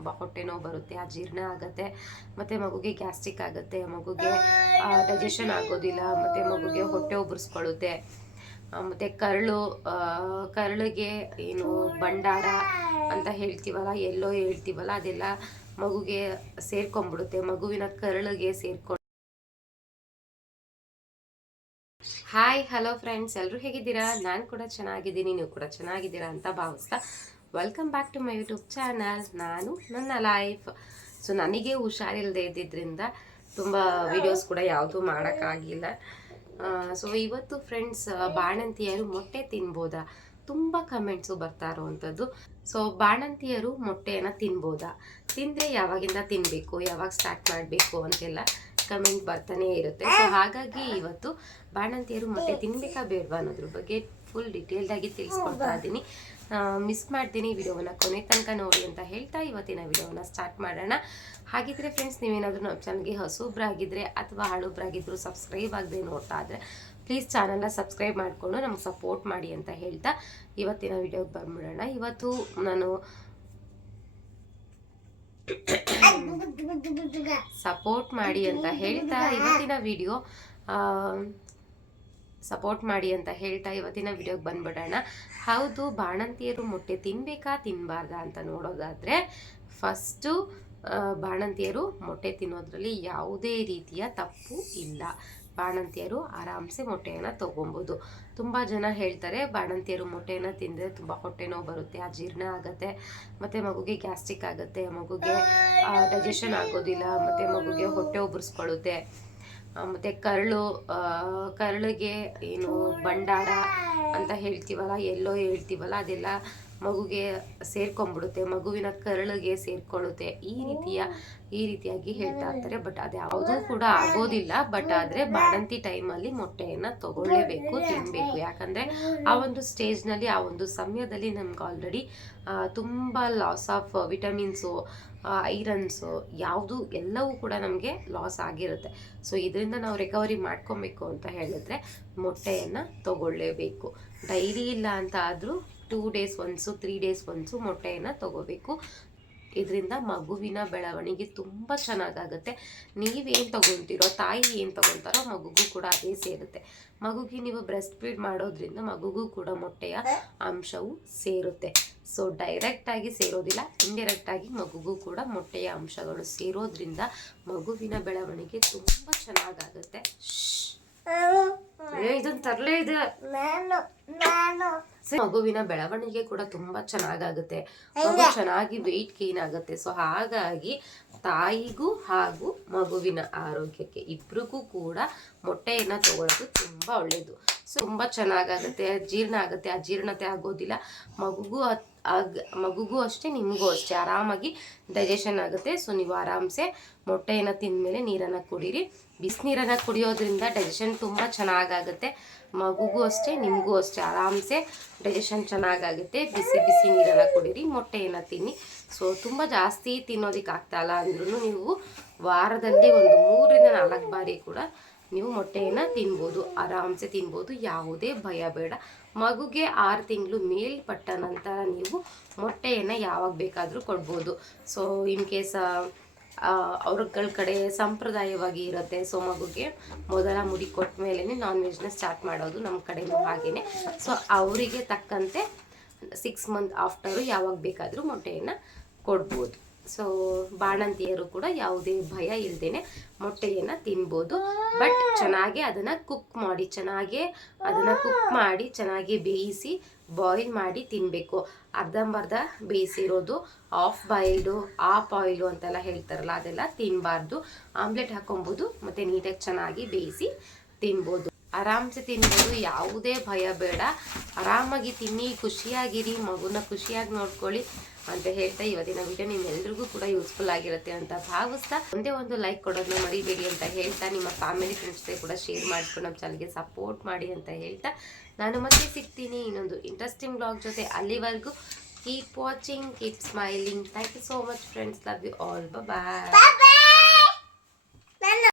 ತುಂಬ ಹೊಟ್ಟೆ ನೋವು ಬರುತ್ತೆ ಅಜೀರ್ಣ ಆಗುತ್ತೆ, ಮತ್ತು ಮಗುಗೆ ಗ್ಯಾಸ್ಟ್ರಿಕ್ ಆಗುತ್ತೆ, ಮಗುಗೆ ಡೈಜೆಷನ್ ಆಗೋದಿಲ್ಲ, ಮತ್ತು ಮಗುಗೆ ಹೊಟ್ಟೆ ಉಬ್ಬರಿಸ್ಕೊಳ್ಳುತ್ತೆ ಮತ್ತು ಕರಳು ಕರಳಿಗೆ ಏನು ಭಂಡಾರ ಅಂತ ಹೇಳ್ತೀವಲ್ಲ, ಎಲ್ಲೋ ಹೇಳ್ತೀವಲ್ಲ, ಅದೆಲ್ಲ ಮಗುಗೆ ಸೇರ್ಕೊಂಡ್ಬಿಡುತ್ತೆ, ಮಗುವಿನ ಕರಳಿಗೆ ಸೇರ್ಕೊಂಡು ಹಾಯ್ ಹಲೋ ಫ್ರೆಂಡ್ಸ್ ಎಲ್ಲರೂ ಹೇಗಿದ್ದೀರಾ? ನಾನು ಕೂಡ ಚೆನ್ನಾಗಿದ್ದೀನಿ, ನೀವು ಕೂಡ ಚೆನ್ನಾಗಿದ್ದೀರಾ ಅಂತ ಭಾವಿಸ್ತಾ welcome back to my YouTube channel ನಾನು ನನ್ನ ಲೈಫ್ ಸೊ ನನಗೆ ಹುಷಾರಿಲ್ಲದೆ ಇದ್ದಿದ್ದರಿಂದ ತುಂಬ ವಿಡಿಯೋಸ್ ಕೂಡ ಯಾವುದೂ ಮಾಡೋಕ್ಕಾಗಿಲ್ಲ. ಸೊ ಇವತ್ತು ಫ್ರೆಂಡ್ಸ್ ಬಾಣಂತಿಯರು ಮೊಟ್ಟೆ ತಿನ್ಬೋದಾ? ತುಂಬ ಕಮೆಂಟ್ಸು ಬರ್ತಾ ಇರೋವಂಥದ್ದು ಸೊ ಬಾಣಂತಿಯರು ಮೊಟ್ಟೆಯನ್ನು ತಿನ್ಬೋದಾ? ತಿಂದರೆ ಯಾವಾಗಿಂದ ತಿನ್ನಬೇಕು ಯಾವಾಗ ಸ್ಟಾರ್ಟ್ ಮಾಡಬೇಕು? ಅಂತೆಲ್ಲ ಕಮೆಂಟ್ ಬರ್ತಾನೆ ಇರುತ್ತೆ. ಸೊ ಹಾಗಾಗಿ ಇವತ್ತು ಬಾಣಂತಿಯರು ಮೊಟ್ಟೆ ತಿನ್ಬೇಕಾ ಬೇಡವಾ ಅನ್ನೋದ್ರ ಬಗ್ಗೆ ಫುಲ್ ಡೀಟೇಲ್ಡ್ ಆಗಿ ತಿಳಿಸ್ಕೊಡ್ತಾ ಇದ್ದೀನಿ. ಮಿಸ್ ಮಾಡ್ತೀನಿ ವಿಡಿಯೋವನ್ನ ಕೊನೆ ತನಕ ನೋಡಿ ಅಂತ ಹೇಳ್ತಾ ಇವತ್ತಿನ ವಿಡಿಯೋವನ್ನ ಸ್ಟಾರ್ಟ್ ಮಾಡೋಣ. ಹಾಗಿದ್ರೆ ಫ್ರೆಂಡ್ಸ್ ನೀವೇನಾದರೂ ನಮ್ಮ ಚಾನಲ್ಗೆ ಹೊಸಬ್ರಾಗಿದ್ದರೆ ಅಥವಾ ಹಳುಬ್ರಾಗಿದ್ರು ಸಬ್ಸ್ಕ್ರೈಬ್ ಆಗದೆ ನೋಡ್ತಾ ಇದ್ರೆ ಪ್ಲೀಸ್ ಚಾನಲ್ನ ಸಬ್ಸ್ಕ್ರೈಬ್ ಮಾಡಿಕೊಂಡು ನಮ್ಗೆ ಸಪೋರ್ಟ್ ಮಾಡಿ ಅಂತ ಹೇಳ್ತಾ ಇವತ್ತಿನ ವಿಡಿಯೋಗೆ ಬಂದ್ಬಿಡೋಣ. ಇವತ್ತು ನಾನು ಸಪೋರ್ಟ್ ಮಾಡಿ ಅಂತ ಹೇಳ್ತಾ ಇವತ್ತಿನ ವಿಡಿಯೋ ಸಪೋರ್ಟ್ ಮಾಡಿ ಅಂತ ಹೇಳ್ತಾ ಇವತ್ತಿನ ವಿಡಿಯೋಗೆ ಬಂದ್ಬಿಡೋಣ. ಹೌದು, ಬಾಣಂತಿಯರು ಮೊಟ್ಟೆ ತಿನ್ಬೇಕಾ ತಿನ್ನಬಾರ್ದಾ ಅಂತ ನೋಡೋದಾದರೆ ಫಸ್ಟು ಬಾಣಂತಿಯರು ಮೊಟ್ಟೆ ತಿನ್ನೋದ್ರಲ್ಲಿ ಯಾವುದೇ ರೀತಿಯ ತಪ್ಪು ಇಲ್ಲ. ಬಾಣಂತಿಯರು ಆರಾಮ್ಸೆ ಮೊಟ್ಟೆಯನ್ನು ತೊಗೊಬೋದು. ತುಂಬ ಜನ ಹೇಳ್ತಾರೆ, ಬಾಣಂತಿಯರು ಮೊಟ್ಟೆಯನ್ನು ತಿಂದರೆ ತುಂಬ ಹೊಟ್ಟೆ ನೋವು ಬರುತ್ತೆ ಅಜೀರ್ಣ ಆಗುತ್ತೆ, ಮತ್ತು ಮಗುಗೆ ಗ್ಯಾಸ್ಟ್ರಿಕ್ ಆಗುತ್ತೆ, ಮಗುಗೆ ಡೈಜೆಷನ್ ಆಗೋದಿಲ್ಲ, ಮತ್ತು ಮಗುಗೆ ಹೊಟ್ಟೆ ಉಬ್ಬರಿಸ್ಕೊಳ್ಳುತ್ತೆ ಮತ್ತು ಕರಳು ಕರಳಿಗೆ ಏನು ಭಂಡಾರ ಅಂತ ಹೇಳ್ತೀವಲ್ಲ, ಎಲ್ಲೋ ಹೇಳ್ತೀವಲ್ಲ, ಅದೆಲ್ಲ ಮಗುಗೆ ಸೇರ್ಕೊಂಡ್ಬಿಡುತ್ತೆ ಮಗುವಿನ ಕರಳಿಗೆ ಸೇರ್ಕೊಳ್ಳುತ್ತೆ. ಈ ರೀತಿಯ, ಈ ರೀತಿಯಾಗಿ ಹೇಳ್ತಾ ಇರ್ತಾರೆ. ಬಟ್ ಅದು ಯಾವುದೂ ಕೂಡ ಆಗೋದಿಲ್ಲ. ಬಟ್ ಆದರೆ ಬಾಣಂತಿ ಟೈಮಲ್ಲಿ ಮೊಟ್ಟೆಯನ್ನು ತಗೊಳ್ಳೇಬೇಕು ತಿನ್ನಬೇಕು ಯಾಕಂದರೆ ಆ ಒಂದು ಸ್ಟೇಜ್ನಲ್ಲಿ ಆ ಒಂದು ಸಮಯದಲ್ಲಿ ನಮ್ಗೆ ಆಲ್ರೆಡಿ ತುಂಬ ಲಾಸ್ ಆಫ್ ವಿಟಮಿನ್ಸು ಐರನ್ಸು ಯಾವುದು ಎಲ್ಲವೂ ಕೂಡ ನಮಗೆ ಲಾಸ್ ಆಗಿರುತ್ತೆ. ಸೊ ಇದರಿಂದ ನಾವು ರಿಕವರಿ ಮಾಡ್ಕೊಬೇಕು ಅಂತ ಹೇಳಿದ್ರೆ ಮೊಟ್ಟೆಯನ್ನು ತಗೊಳ್ಳೇಬೇಕು. ಡೈರಿ ಇಲ್ಲ ಅಂತ ಆದರೂ two days once, three days once ಮೊಟ್ಟೆಯನ್ನು ತಗೋಬೇಕು. ಇದರಿಂದ ಮಗುವಿನ ಬೆಳವಣಿಗೆ ತುಂಬ ಚೆನ್ನಾಗಾಗುತ್ತೆ. ನೀವೇನು ತೊಗೊತೀರೋ, ತಾಯಿ ಏನು ತೊಗೊತಾರೋ ಮಗುಗೂ ಕೂಡ ಅದೇ ಸೇರುತ್ತೆ. ಮಗುಗೆ ನೀವು ಬ್ರೆಸ್ಟ್ ಫೀಡ್ ಮಾಡೋದ್ರಿಂದ ಮಗುಗೂ ಕೂಡ ಮೊಟ್ಟೆಯ ಅಂಶವು ಸೇರುತ್ತೆ. ಸೊ ಡೈರೆಕ್ಟಾಗಿ ಸೇರೋದಿಲ್ಲ ಇಂಡೈರೆಕ್ಟಾಗಿ ಮಗುಗೂ ಕೂಡ ಮೊಟ್ಟೆಯ ಅಂಶಗಳು ಸೇರೋದ್ರಿಂದ ಮಗುವಿನ ಬೆಳವಣಿಗೆ ತುಂಬ ಚೆನ್ನಾಗಾಗುತ್ತೆ. ಇದನ್ನು ತರಲೇ ಇದೆ. ಮಗುವಿನ ಬೆಳವಣಿಗೆ ಕೂಡ ತುಂಬಾ ಚೆನ್ನಾಗಾಗುತ್ತೆ. ಮಗು ಚೆನ್ನಾಗಿ ವೆಯ್ಟ್ ಗೇನ್ ಆಗುತ್ತೆ. ಸೊ ಹಾಗಾಗಿ ತಾಯಿಗೂ ಹಾಗೂ ಮಗುವಿನ ಆರೋಗ್ಯಕ್ಕೆ ಇಬ್ರಿಗೂ ಕೂಡ ಮೊಟ್ಟೆಯನ್ನ ತಗೊಳ್ಳೋದು ತುಂಬಾ ಒಳ್ಳೇದು. ಸೊ ತುಂಬಾ ಚೆನ್ನಾಗಾಗುತ್ತೆ ಜೀರ್ಣ ಆಗುತ್ತೆ. ಅಜೀರ್ಣತೆ ಆಗೋದಿಲ್ಲ. ಮಗುಗೂ ಆಗ ಮಗುಗೂ ಅಷ್ಟೇ ನಿಮಗೂ ಅಷ್ಟೇ. ಆರಾಮಾಗಿ ಡೈಜೆಷನ್ ಆಗುತ್ತೆ. ಸೊ ನೀವು ಆರಾಮ್ಸೆ ಮೊಟ್ಟೆಯನ್ನು ತಿಂದಮೇಲೆ ನೀರನ್ನು ಕುಡೀರಿ. ಬಿಸಿನೀರನ್ನು ಕುಡಿಯೋದ್ರಿಂದ ಡೈಜೆಷನ್ ತುಂಬ ಚೆನ್ನಾಗಾಗುತ್ತೆ. ಮಗುಗೂ ಅಷ್ಟೇ ನಿಮಗೂ ಅಷ್ಟೇ. ಆರಾಮ್ಸೆ ಡೈಜೆಷನ್ ಚೆನ್ನಾಗಾಗುತ್ತೆ. ಬಿಸಿ ಬಿಸಿ ನೀರನ್ನು ಕುಡೀರಿ, ಮೊಟ್ಟೆಯನ್ನು ತಿನ್ನಿ. ಸೊ ತುಂಬ ಜಾಸ್ತಿ ತಿನ್ನೋದಕ್ಕೆ ಆಗ್ತಾಯಿಲ್ಲ ಅಂದ್ರೂ ನೀವು ವಾರದಲ್ಲಿ ಒಂದು ಮೂರರಿಂದ ನಾಲ್ಕು ಬಾರಿ ಕೂಡ ನೀವು ಮೊಟ್ಟೆಯನ್ನು ತಿನ್ಬೋದು. ಆರಾಮ್ಸೆ ತಿನ್ಬೋದು. ಯಾವುದೇ ಭಯ ಬೇಡ. ಮಗುಗೆ ಆರು ತಿಂಗಳು ಮೇಲ್ಪಟ್ಟ ನಂತರ ನೀವು ಮೊಟ್ಟೆಯನ್ನು ಯಾವಾಗ ಬೇಕಾದರೂ ಕೊಡ್ಬೋದು. ಸೊ ಇನ್ ಕೇಸ್ ಅವ್ರಗಳ ಕಡೆ ಸಂಪ್ರದಾಯವಾಗಿ ಇರುತ್ತೆ. ಸೊ, ಮಗುಗೆ ಮೊದಲ ಮುಡಿ ಕೊಟ್ಟ ಮೇಲೇ ನಾನ್ ವೆಜ್ನ ಸ್ಟಾರ್ಟ್ ಮಾಡೋದು ನಮ್ಮ ಕಡೆನೂ ಹಾಗೆಯೇ ಸೊ, ಅವರಿಗೆ ತಕ್ಕಂತೆ ಸಿಕ್ಸ್ ಮಂತ್ ಆಫ್ಟರು ಯಾವಾಗ ಬೇಕಾದರೂ ಮೊಟ್ಟೆಯನ್ನು ಕೊಡ್ಬೋದು. ಸೊ ಬಾಣಂತಿಯರು ಕೂಡ ಯಾವುದೇ ಭಯ ಇಲ್ಲದೇನೆ ಮೊಟ್ಟೆಯನ್ನು ತಿನ್ಬೋದು. ಬಟ್ ಚೆನ್ನಾಗಿ ಅದನ್ನು ಕುಕ್ ಮಾಡಿ, ಚೆನ್ನಾಗೇ ಅದನ್ನು ಕುಕ್ ಮಾಡಿ, ಚೆನ್ನಾಗಿ ಬೇಯಿಸಿ ಬಾಯ್ಲ್ ಮಾಡಿ ತಿನ್ನಬೇಕು ಅರ್ಧಂಬರ್ಧ ಬೇಯಿಸಿರೋದು ಆಫ್ ಬಾಯ್ಲ್ಡು ಆಫ್ ಆಯಿಲು ಅಂತೆಲ್ಲ ಹೇಳ್ತಾರಲ್ಲ, ಅದೆಲ್ಲ ತಿನ್ನಬಾರ್ದು ಆಮ್ಲೆಟ್ ಹಾಕೊಬೋದು ಮತ್ತು ನೀಟಾಗಿ ಚೆನ್ನಾಗಿ ಬೇಯಿಸಿ ತಿನ್ಬೋದು. ಆರಾಮ್ಸೆ ತಿನ್ಬೋದು, ಯಾವುದೇ ಭಯ ಬೇಡ. ಆರಾಮಾಗಿ ತಿನ್ನಿ, ಖುಷಿಯಾಗಿರಿ, ಮಗುನ ಖುಷಿಯಾಗಿ ನೋಡ್ಕೊಳ್ಳಿ ಅಂತ ಹೇಳ್ತಾ ಇವತ್ತಿನ ವಿಡಿಯೋ ನಿಮ್ಮೆಲ್ರಿಗೂ ಕೂಡ ಯೂಸ್ಫುಲ್ ಆಗಿರುತ್ತೆ ಅಂತ ಭಾವಿಸ್ತಾ ಒಂದೇ ಒಂದು ಲೈಕ್ ಕೊಡೋದನ್ನ ಮರಿಬೇಡಿ ಅಂತ ಹೇಳ್ತಾ, ನಿಮ್ಮ ಫ್ಯಾಮಿಲಿ ಫ್ರೆಂಡ್ಸ್ ಜೊತೆ ಕೂಡ ಶೇರ್ ಮಾಡ್ಕೊಂಡು ನಮ್ಮ ಚಾನಲ್ಗೆ ಸಪೋರ್ಟ್ ಮಾಡಿ ಅಂತ ಹೇಳ್ತಾ ನಾನು ಮತ್ತೆ ಸಿಗ್ತೀನಿ ಇನ್ನೊಂದು ಇಂಟ್ರೆಸ್ಟಿಂಗ್ ಬ್ಲಾಗ್ ಜೊತೆ ಅಲ್ಲಿವರೆಗೂ. Keep watching keep smiling thank you so much friends love you all bye